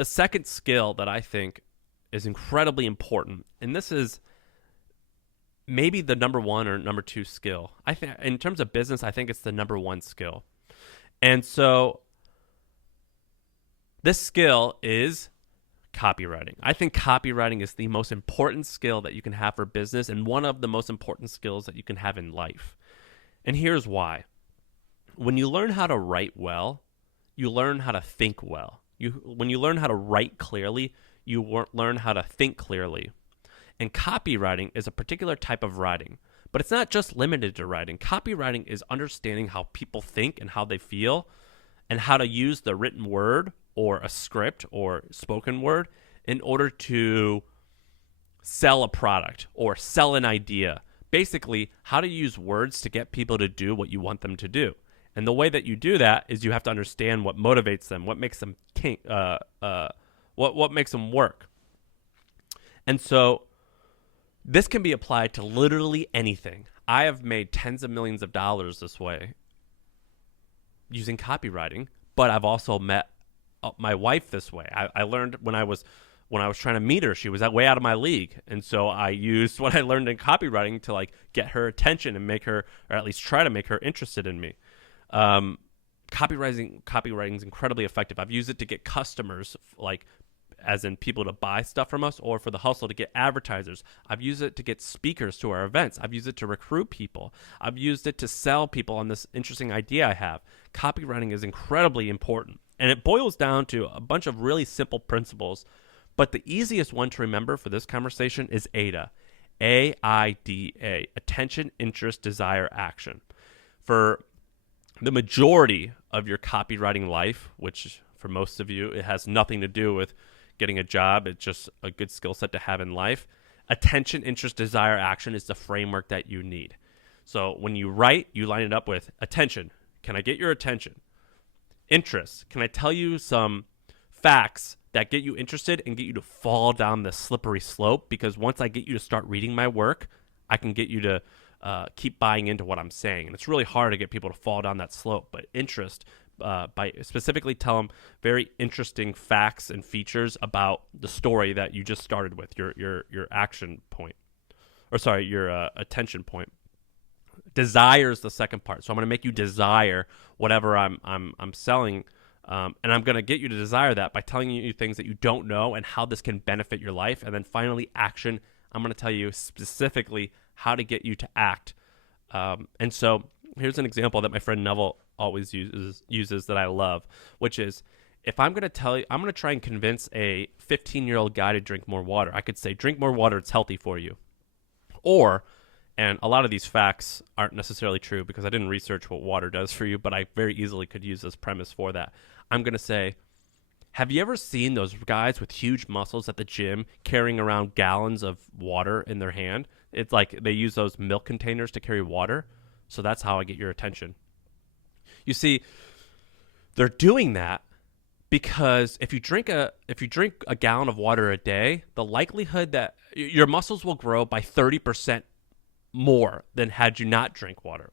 The second skill that I think is incredibly important, and this is maybe the number one or number two skill. I think in terms of business, I think it's the number one skill. And so this skill is copywriting. I think copywriting is the most important skill that you can have for business and one of the most important skills that you can have in life. And here's why. When you learn how to write well, you learn how to think well. When you learn how to write clearly, you learn how to think clearly. And copywriting is a particular type of writing, but it's not just limited to writing. Copywriting is understanding how people think and how they feel and how to use the written word or a script or spoken word in order to sell a product or sell an idea. Basically, how to use words to get people to do what you want them to do. And the way that you do that is you have to understand what motivates them, what makes them what makes them work. And so this can be applied to literally anything. I have made tens of millions of dollars this way using copywriting, but I've also met my wife this way. I learned when I was trying to meet her, she was way out of my league. And so I used what I learned in copywriting to like get her attention and make her, or at least try to make her interested in me. Copywriting is incredibly effective. I've used it to get customers, like as in people to buy stuff from us, or for the hustle to get advertisers. I've used it to get speakers to our events. I've used it to recruit people. I've used it to sell people on this interesting idea I have. Copywriting is incredibly important. And it boils down to a bunch of really simple principles. But the easiest one to remember for this conversation is AIDA. AIDA. Attention, interest, desire, action. For the majority of your copywriting life, which for most of you, it has nothing to do with getting a job. It's just a good skill set to have in life. Attention, interest, desire, action is the framework that you need. So when you write, you line it up with attention. Can I get your attention? Interest. Can I tell you some facts that get you interested and get you to fall down the slippery slope? Because once I get you to start reading my work, I can get you to keep buying into what I'm saying. And it's really hard to get people to fall down that slope. But interest, by specifically tell them very interesting facts and features about the story that you just started with, your action point, or sorry, your attention point. Desire is the second part. So I'm going to make you desire whatever I'm selling, and I'm going to get you to desire that by telling you things that you don't know and how this can benefit your life. And then finally, action. I'm going to tell you specifically how to get you to act. And so here's an example that my friend Neville always uses that I love, which is if I'm going to tell you, I'm going to try and convince a 15-year-old guy to drink more water. I could say, drink more water, it's healthy for you. Or, and a lot of these facts aren't necessarily true because I didn't research what water does for you, but I very easily could use this premise for that. I'm going to say, have you ever seen those guys with huge muscles at the gym carrying around gallons of water in their hand? It's like they use those milk containers to carry water. So that's how I get your attention. You see, they're doing that because if you drink a gallon of water a day, the likelihood that your muscles will grow by 30% more than had you not drink water.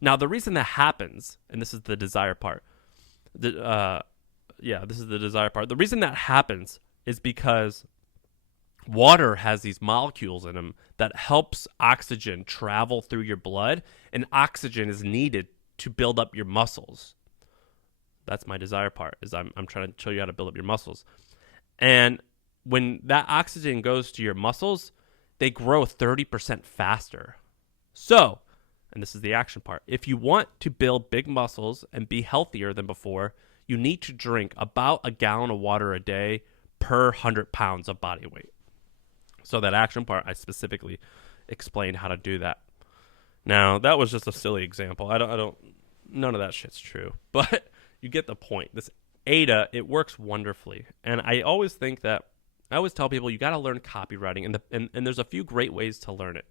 Now, the reason that happens, and this is the desire part, this is the desire part. The reason that happens is because water has these molecules in them that helps oxygen travel through your blood, and oxygen is needed to build up your muscles. That's my desire part, is I'm trying to show you how to build up your muscles. And when that oxygen goes to your muscles, they grow 30% faster. So, and this is the action part, if you want to build big muscles and be healthier than before, you need to drink about a gallon of water a day per 100 pounds of body weight. So that action part, I specifically explained how to do that. Now, that was just a silly example. None of that shit's true. But you get the point. This AIDA, it works wonderfully. And I always tell people you got to learn copywriting, and there's a few great ways to learn it.